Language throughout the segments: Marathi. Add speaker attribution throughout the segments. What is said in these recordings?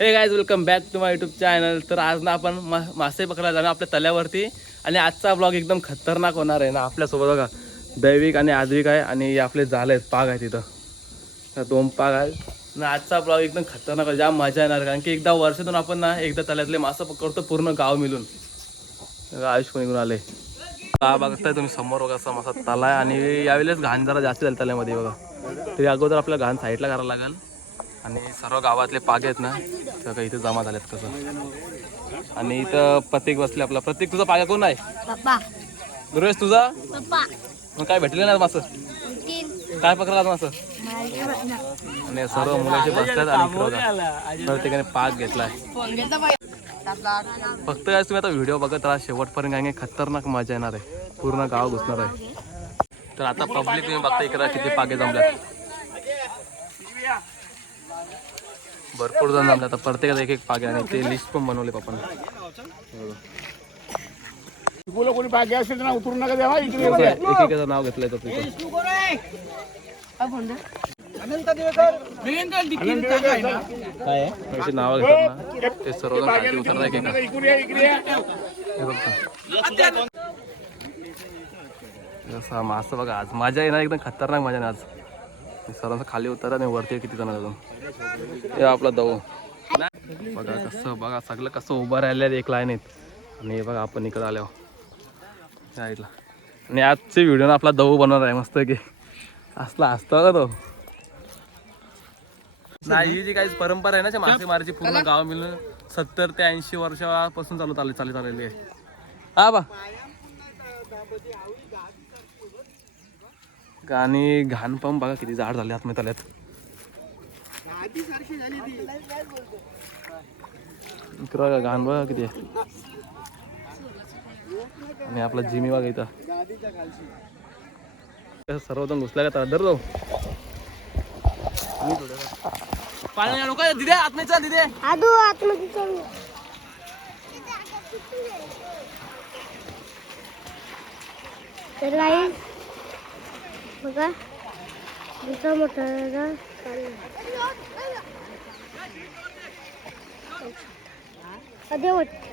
Speaker 1: Hey guys welcome back to my YouTube channel तर आज ना आपण मा मासे पकडायला जाणार आपल्या तल्यावरती. आणि आजचा ब्लॉग एकदम खतरनाक होणार आहे ना आपल्यासोबत बघा. दैविक आणि आजविक आहे आणि आपले झाले आहेत पाग आहे तिथं दोन पाग आहे ना आजचा ब्लॉग एकदम खतरनाक आहे जाम मजा येणार कारण की एकदा वर्षातून आपण ना एकदा तल्यातले मासे पकडतो पूर्ण गाव मिळून. आयुष पण निघून आले. हा बघताय तुम्ही समोर बघा असा मासा तला आहे. आणि यावेळेस घाण जरा जास्त झाली तल्यामध्ये बघा. तरी अगोदर आपल्याला घाण साईडला करायला लागेल. आणि सर्व गावातले पागे आहेत ना सगळं इथे जमा झालेत कसं आणि इथं प्रत्येक बसले आपला. प्रत्येक तुझा पागा कोण आहे? दुर्वेश तुझा? मग काय भेटले नाही मासं?
Speaker 2: तीन
Speaker 1: काय पकडला मासं? आणि सर्व मुलाचे बसतात आणि. प्रत्येकाने पाक घेतलाय. फक्त काय तुम्ही आता व्हिडिओ बघत राहा. शेवटपर्यंत काय खतरनाक मजा येणार आहे. पूर्ण गाव घुसणार आहे. तर आता पब्लिक तुम्ही बघता इकडे किती पागे जमल्यात. भरपूर जण जमले आता प्रत्येकाचा एक एक पागे आणि ते लिस्ट पण बनवले पप्पा
Speaker 3: तुला कोणी पाहिजे असेल तर ना उतरून नका द्यावा इकडे ये बघा.
Speaker 1: एकेकाचं नाव घेतलंय तो तिथं.
Speaker 3: आनंद दिवेकर आहे
Speaker 1: नावं घेतात ना. ते खाली उतरणार एकेका. मासं बघा आज मजा येणार एकदम खतरनाक मजा येणार आज. सर्वांचं खाली उतर आणि वरती किती जण अजून? हे आपला दऊ बघा कसं बघा सगळं कसं उभं राहिलं एक लाईन आहेत. आणि हे बघा आपण इकडं आलो साईडला आणि आजचे व्हिडिओ आपला दऊ बनवणार आहे मस्त की असला असतो का तो. नाही ही जी काही परंपरा आहे ना मासेमारीची पूर्ण गाव मिळून सत्तर ते ऐंशी वर्षापासून चालू चालू चालू चाललेली आहे. हा बा. आणि घाण पण बघा किती झाड झाले आत्मे तल्यात इकडं घाण बघा किती आहे. आणि आपला जिमी बघा इथं. कसं सर्वजण घुसल्या का दर जाऊ. पाणी आणू का दिदे आत्मे चल दिदे.
Speaker 2: आदू आतमध्ये चल. तर बघा दुसरा मोठा अదే म्हटलं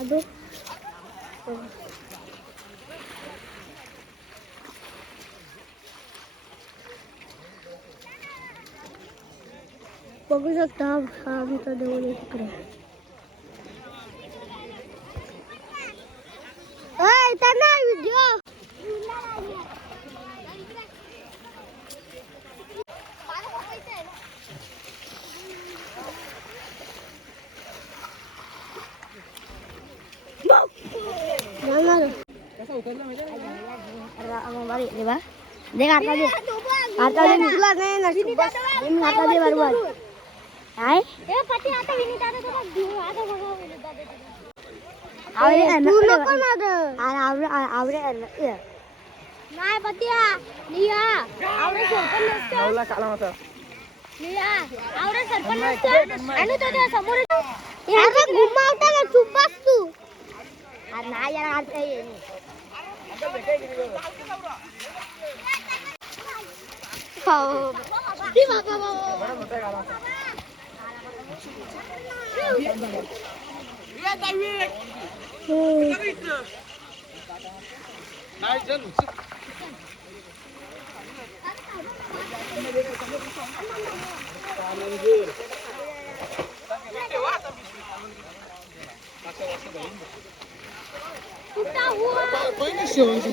Speaker 2: ಅದು बघू शकता हा आमचा देऊळ आहे આવે એવા દેખ આટલા દે. આટલા દે નીકળવા ને નસીબ બસ એમ આટલા દે બરબાદ હાય. એ પછી આ તો વિનીતા તો આ તો ભગાવ વિનીતા આવરે તું લોકો ના દે આ આવરે આવરે ના પતિયા નિયા આવરે સરપંચ નસ્તો આવલા કાલા મત નિયા આવરે સરપંચ
Speaker 1: નસ્તો આનું તો
Speaker 2: સમોર એ આ ગુમાવતા ને ચૂપ બસ તું. આ ના યાર આ बस तू अरे नाही यार आता ये हो ती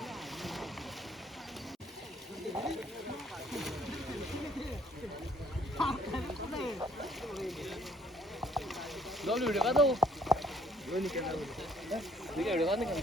Speaker 4: जाऊन व्हिडिओ का जाऊ व्हिडिओ का नाही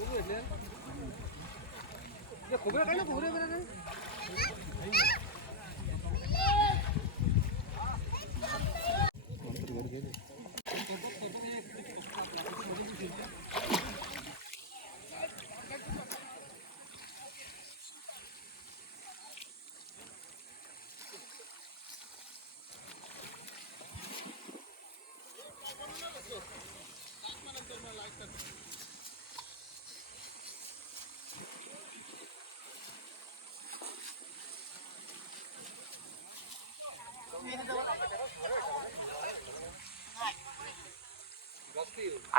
Speaker 5: ખોબરે એટલે ખોબરે કાઢે.
Speaker 4: ખોબરે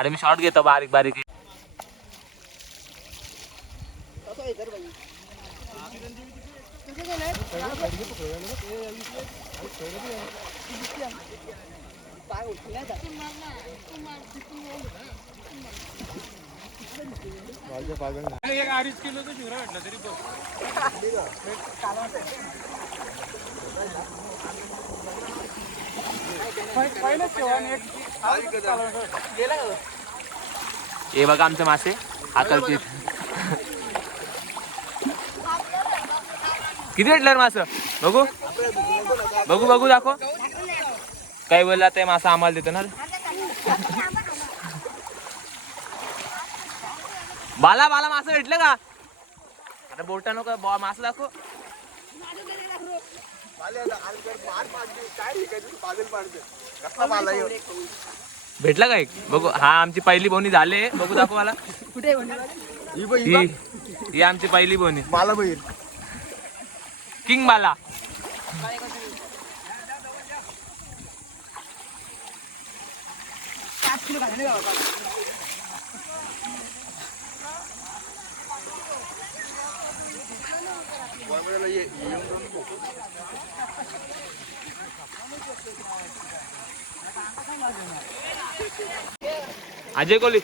Speaker 4: अरे मी शॉर्ट घेतो बारीक बारीक।
Speaker 5: एक
Speaker 4: हे बघा आमचे मासे आकर्षित किती भेटलं मास? बघू. बघू बघू दाखव. काय बोलला ते मासा आम्हाला देतो ना बाला बाला मासा भेटलं का? आता बोलता नको बा- मासा दाखव. भेटला का एक? बघू हा आमची पहिली बोनी झाले. बघू दाखव मला. ही ही आमची पहिली बोनी.
Speaker 5: मला बहीर
Speaker 4: किंग बाला. अजय कोली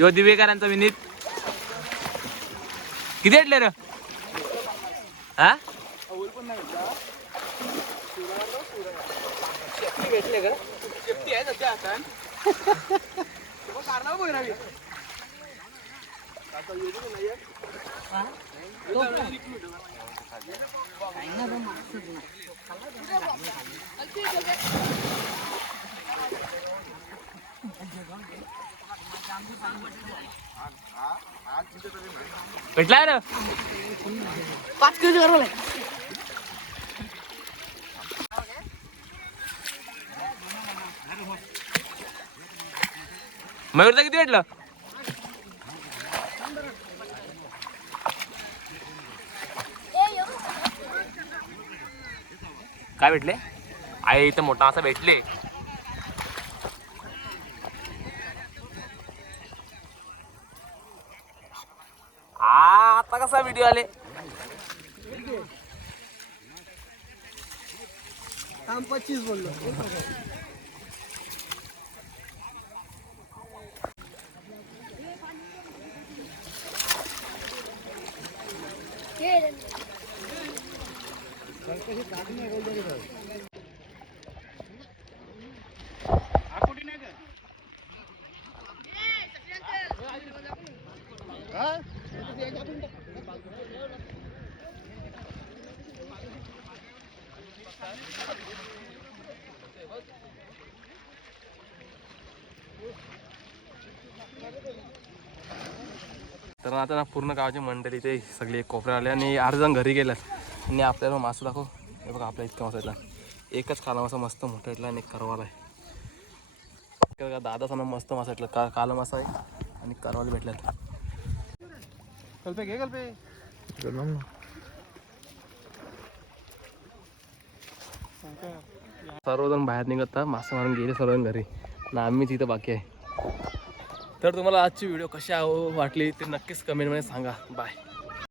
Speaker 4: यो दिवेकरांचा विनीत. किती भेटले रे? हा? भेटले का आहे ना?
Speaker 6: पाच किलो करू
Speaker 4: मयूरचं किती भेटलं? काय भेटले? आहे इथं मोठा असा भेटले आ आता कसा व्हिडिओ आले.
Speaker 7: पच्चीस बोललो.
Speaker 1: तर आता ना पूर्ण गावाची मंडळी ते सगळे एक कोपऱ्या आले आणि आठ जण घरी गेल्यात आणि आपल्याला मासा दाखव. हे बघा आपल्या इतका मासा येतला एकच काला मासा मस्त मोठा आणि एक करवाला आहे. का दादा सणा मस्त मासा येतला का काला मासा आहे आणि करवाला भेटल्यात.
Speaker 7: कल्पे घे कल्पे.
Speaker 1: सर्वजण बाहेर निघत मासे मारून गेले सर्वजण घरी. ना आम्ही तिथं बाकी आहे. तर तुम्हाला आजची व्हिडिओ कशी आव- वाटली ते नक्कीच कमेंटमध्ये सांगा. बाय